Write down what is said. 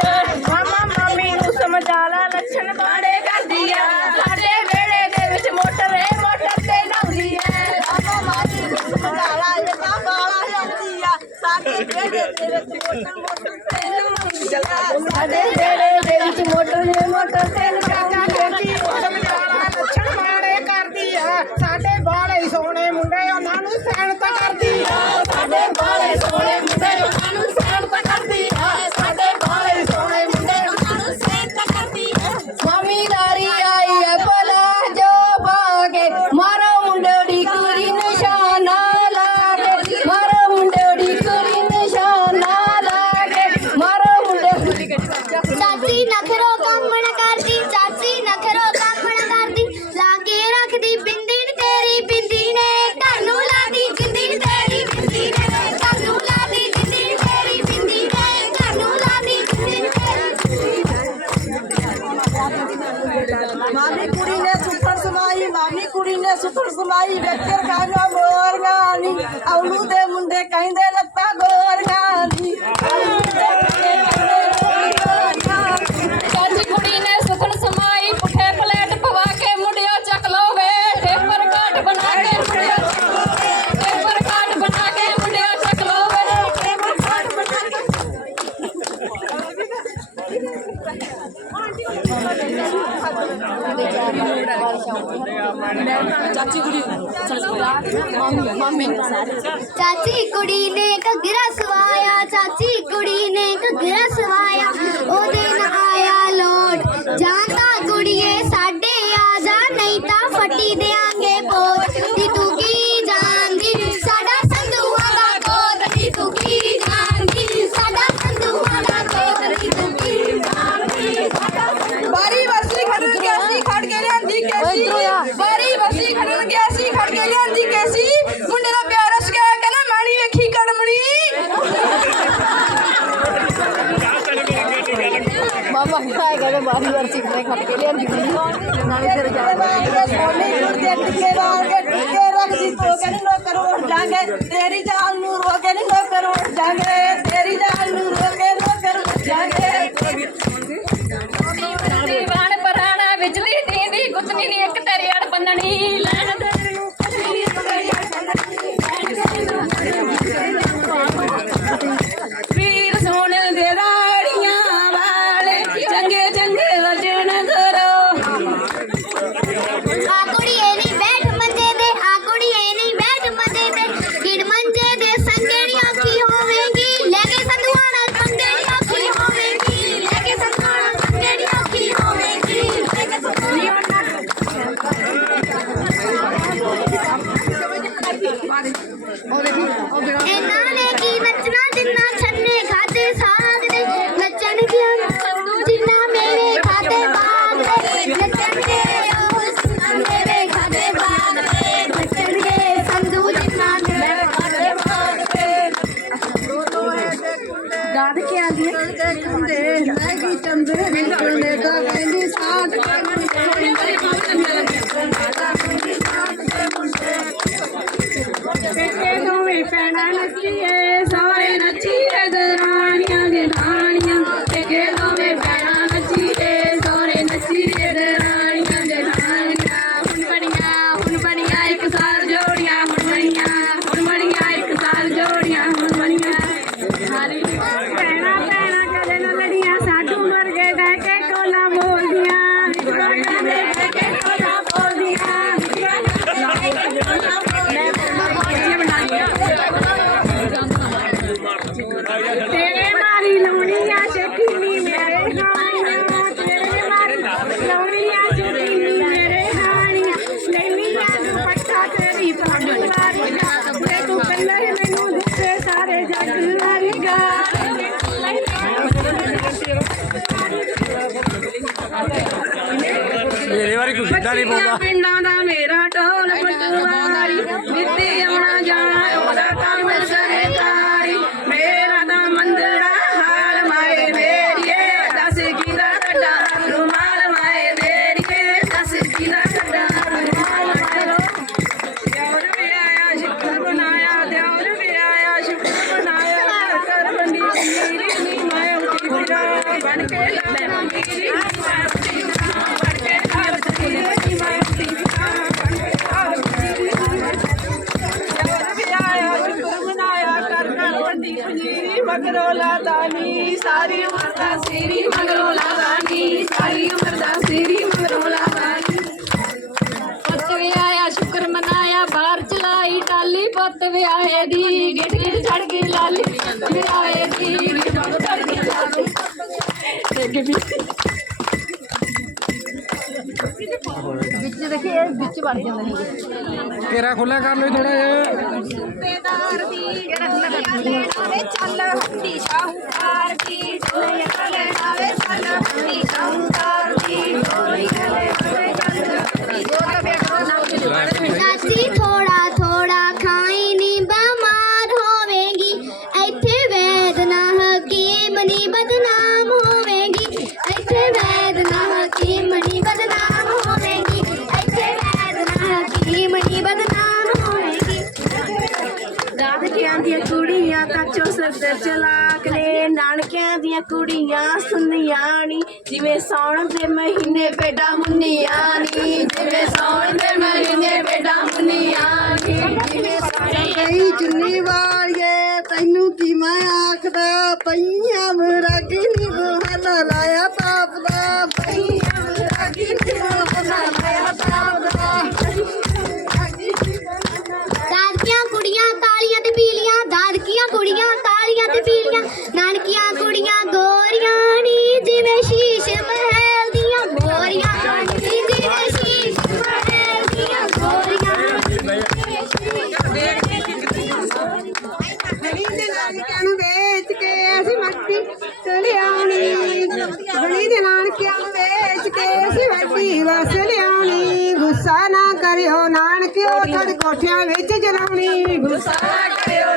ਦੀਆ ਮਾਮਾ ਮਾਮੀ ਨੂੰ ਸਮਝਾ ਲਾ ਲੱਛਣ ਬਾੜੇ ਕਰ ਦੀਆ ਸਾਡੇ ਵੇੜੇ ਦੇ ਵਿੱਚ ਮੋਟਰ ਏ ਮੋਟਰ ਤੇ ਲਾਉਂਦੀ ਐ ਮਾਮਾ ਮਾਮੀ ਨੂੰ ਸਮਝਾ ਲਾ ਇਹ ਤਾਂ ਬਾਲਾ ਜਾਂਦੀ ਆ ਸਾਡੇ ਵੇੜੇ ਦੇ ਵਿੱਚ ਮੋਟਰ ਮੋਟਰ ਤੇ ਲਾਉਂਦੀ ਆ ਸਾਡੇ ਵੇੜੇ ਦੇ ਵਿੱਚ ਮੋਟਰ ਏ ਮੋਟਰ ਸਮਾਈ ਵਿੱਚ ਖਾਣਾ ਮੋਰੀਆਂ ਨਹੀਂ ਆਉਲੂ ਦੇ ਮੁੰਡੇ ਕਹਿੰਦੇ ਲੱਤਾਂ ਗੋਰੀਆਂ। चाची कुड़ी ने घगरा सवाया चाची कुड़ी ने घगरा सवाया ओ दिन आया लौट। जान ਮਾਮਾ ਆਏ ਕਹਿੰਦੇ ਮਾਰੀ ਵਾਰ ਸਿੱਖਣੇ ਖੜ ਕੇ ਲਿਆਂਦੀ ਸੀ ਨਾਲੇ ਫਿਰ ਜਾ ਬੋਲੀ ਦੇਖ ਕੇ ਵਾਂਗੇ ਤੇ ਰੱਖ ਦੀ ਤੋ ਕਹਿੰਦੇ ਲੋਕ ਕਰੋ ਜਾਗੇ। ਤੇਰੀ ਜਾਨ ਨੂੰ ਰੋ ਕਹਿੰਦੇ ਲੋਕ ਕਰੋ ਜਾਗੇ। ਤੇਰੀ ਜਾਨ ਨੂੰ ਰੋ और देखो और देखो। इन्होंने कीमत ना दिन ना छन्ने खाते सा। ಧನಸಿಯೇ ਐਦਾਂ ਨਹੀਂ ਬੋਲਦਾ ਪਿੰਡਾਂ ਦਾ ਮੇਰਾ ਢੋਲ ਪਟਵਾਰੀ ਵਿੱਤੀ ਆਉਣਾ ਜਾਣਾ ਉਹਦਾ ਕੰਮ ਸਰਕਾਰੀ ਮੇਰਾ ਤਾਂ ਮੰਦੜਾ ਹਾਲ ਮਾਏ ਮੇਰੀਏ ਦੱਸ ਕਿਹਦਾ ਕੱਡਾ ਰੁਮਾਲ ਮਾਏ ਮੇਰੀਏ ਦੱਸ ਕਿਹਦਾ ਕੱਡਾ ਰੁਮਾਲ ਮਾਏ ਦਿਉਰ ਵੀ ਆਇਆ ਸ਼ੁਕਰ ਬਣਾਇਆ ਦਿਉਰ ਵੀ ਆਇਆ ਸ਼ੁਕਰ ਬਣਾਇਆ। ਕਰ ਬਣੀ ਨੀਰੀ ਨੀ ਮੈਂ ਉੱਠੀ ਬਣ ਕੇ ਲੈ ਮੇਰੀ श्री मगरोला दानी सारी उम्र श्री मगरोला दानी सारी उम्र श्री मगरोला दानी पुत आया शुक्र मनाया बाहर चलाई टाली पुत लाली आया दी तेरा खुला कर लो थोड़ा ये ਕੁੜੀਆਂ ਤਾਂ ਚਲਾਕ ਨੇ। ਨਾਨਕਿਆਂ ਦੀਆਂ ਕੁੜੀਆਂ ਸੁੰਨੀਆਂ ਨੀ। ਜਿਵੇਂ ਸੌਣ ਦੇ ਮਹੀਨੇ ਬੇਟਾ ਹੁੰਦੀਆਂ ਨੀ। ਜਿਵੇਂ ਸੌਣ ਦੇ ਮਹੀਨੇ ਬੇਟਾ ਮੁੰਨੀਆਂ ਨੀ। ਜਿਵੇਂ ਸੌਣ ਕਈ ਚੁੰਨੀ ਵਾਲੀਏ, ਤੈਨੂੰ ਕੀ ਮੈਂ ਆਖਦਾ? ਪਈਆਂ ਮਰਾਗੀ ਨੀ ਬਹਾਨਾ ਲਾਇਆ ਪਾਪ ਦਾ। ਲਿਆਉਣੀ ਗਲੀ ਦੇ ਨਾਨਕਿਆਂ ਵੇਚ ਕੇ ਅਸੀਂ ਵਸ ਲਿਆਉਣੀ। ਗੁੱਸਾ ਨਾ ਕਰਿਓ ਨਾਨਕਿਓ, ਤੁਹਾਡੇ ਕੋਠਿਆਂ ਵਿੱਚ ਜਲਾਉਣੀ। ਗੁੱਸਾ ਨਾ ਕਰਿਓ